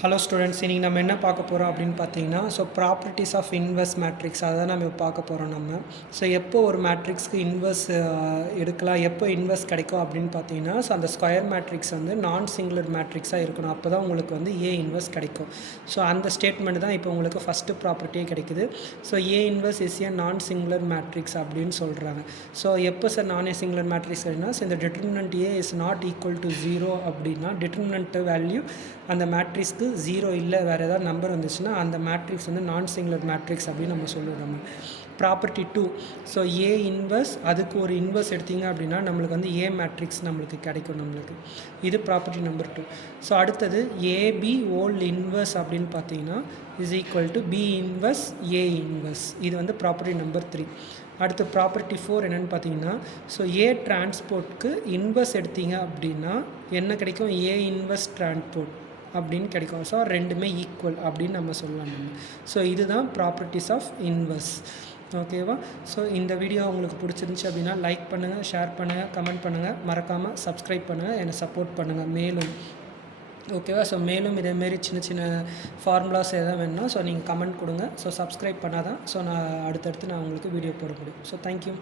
Hello students, இன்றைக்கி நம்ம என்ன பார்க்க போகிறோம் அப்படின்னு பார்த்தீங்கன்னா, ப்ராப்பர்ட்டிஸ் ஆஃப் இன்வெர்ஸ் மேட்ரிக்ஸ் அதை தான் நம்ம பார்க்க போகிறோம் நம்ம. எப்போ ஒரு மேட்ரிக்ஸ்க்கு இன்வெர்ஸ் எடுக்கலாம், எப்போ இன்வெர்ஸ் கிடைக்கும் அப்படின்னு பார்த்தீங்கன்னா, அந்த ஸ்கொயர் மேட்ரிக்ஸ் வந்து நான் சிங்குலர் மேட்ரிக்ஸாக இருக்கணும். அப்போ தான் உங்களுக்கு வந்து ஏ இன்வெர்ஸ் கிடைக்கும். அந்த ஸ்டேட்மெண்ட் தான் இப்போ உங்களுக்கு ஃபஸ்ட்டு ப்ராப்பர்ட்டியே கிடைக்குது. ஏ இன்வெர்ஸ் இஸ் ஏ நான் சிங்குலர் மேட்ரிக்ஸ் அப்படின்னு சொல்கிறாங்க. எப்போ சார் நான் சிங்குலர் மேட்ரிக்ஸ் அப்படின்னா, இந்த determinant A is not equal to 0 அப்படின்னா டிட்டர்மினன்ட் வேல்யூ அந்த மேட்ரிக்ஸ்க்கு 0 இல்லை, வேறு ஏதாவது நம்பர் வந்துச்சுன்னா அந்த மேட்ரிக்ஸ் வந்து நான் சிங்குலர் மேட்ரிக்ஸ் அப்படின்னு நம்ம சொல்லுவோம் நம்ம. ப்ராப்பர்ட்டி 2, ஏ இன்வெர்ஸ் அதுக்கு ஒரு இன்வெர்ஸ் எடுத்திங்க அப்படின்னா நம்மளுக்கு வந்து ஏ மேட்ரிக்ஸ் நம்மளுக்கு கிடைக்கும் நம்மளுக்கு. இது ப்ராப்பர்ட்டி நம்பர் 2. அடுத்தது ஏபி ஹோல் இன்வெர்ஸ் அப்படின்னு பார்த்தீங்கன்னா is equal to B inverse A inverse. இது வந்து ப்ராப்பர்ட்டி நம்பர் 3. அடுத்து ப்ராப்பர்ட்டி 4 என்னென்னு பார்த்தீங்கன்னா, ஏ டிரான்ஸ்போர்ட்க்கு இன்வெர்ஸ் எடுத்தீங்க அப்படின்னா என்ன கிடைக்கும், ஏ இன்வெர்ஸ் டிரான்ஸ்போர்ட் அப்படின்னு கிடைக்கும். ரெண்டுமே ஈக்குவல் அப்படின்னு நம்ம சொல்லலாம் நம்ம. இதுதான் ப்ராப்பர்ட்டிஸ் ஆஃப் இன்வெர்ஸ். ஓகேவா? இந்த வீடியோ உங்களுக்கு பிடிச்சிருந்துச்சி அப்படின்னா லைக் பண்ணுங்கள், ஷேர் பண்ணுங்கள், கமெண்ட் பண்ணுங்கள், மறக்காமல் சப்ஸ்கிரைப் பண்ணுங்கள், என்னை சப்போர்ட் பண்ணுங்கள் மேலும். ஓகேவா? மேலும் இதேமாரி சின்ன சின்ன ஃபார்முலாஸ் எதாவது வேணும்னா நீங்கள் கமெண்ட் கொடுங்க. சப்ஸ்கிரைப் பண்ணால் தான் நான் அடுத்தடுத்து உங்களுக்கு வீடியோ போட முடியும். தேங்க்யூ.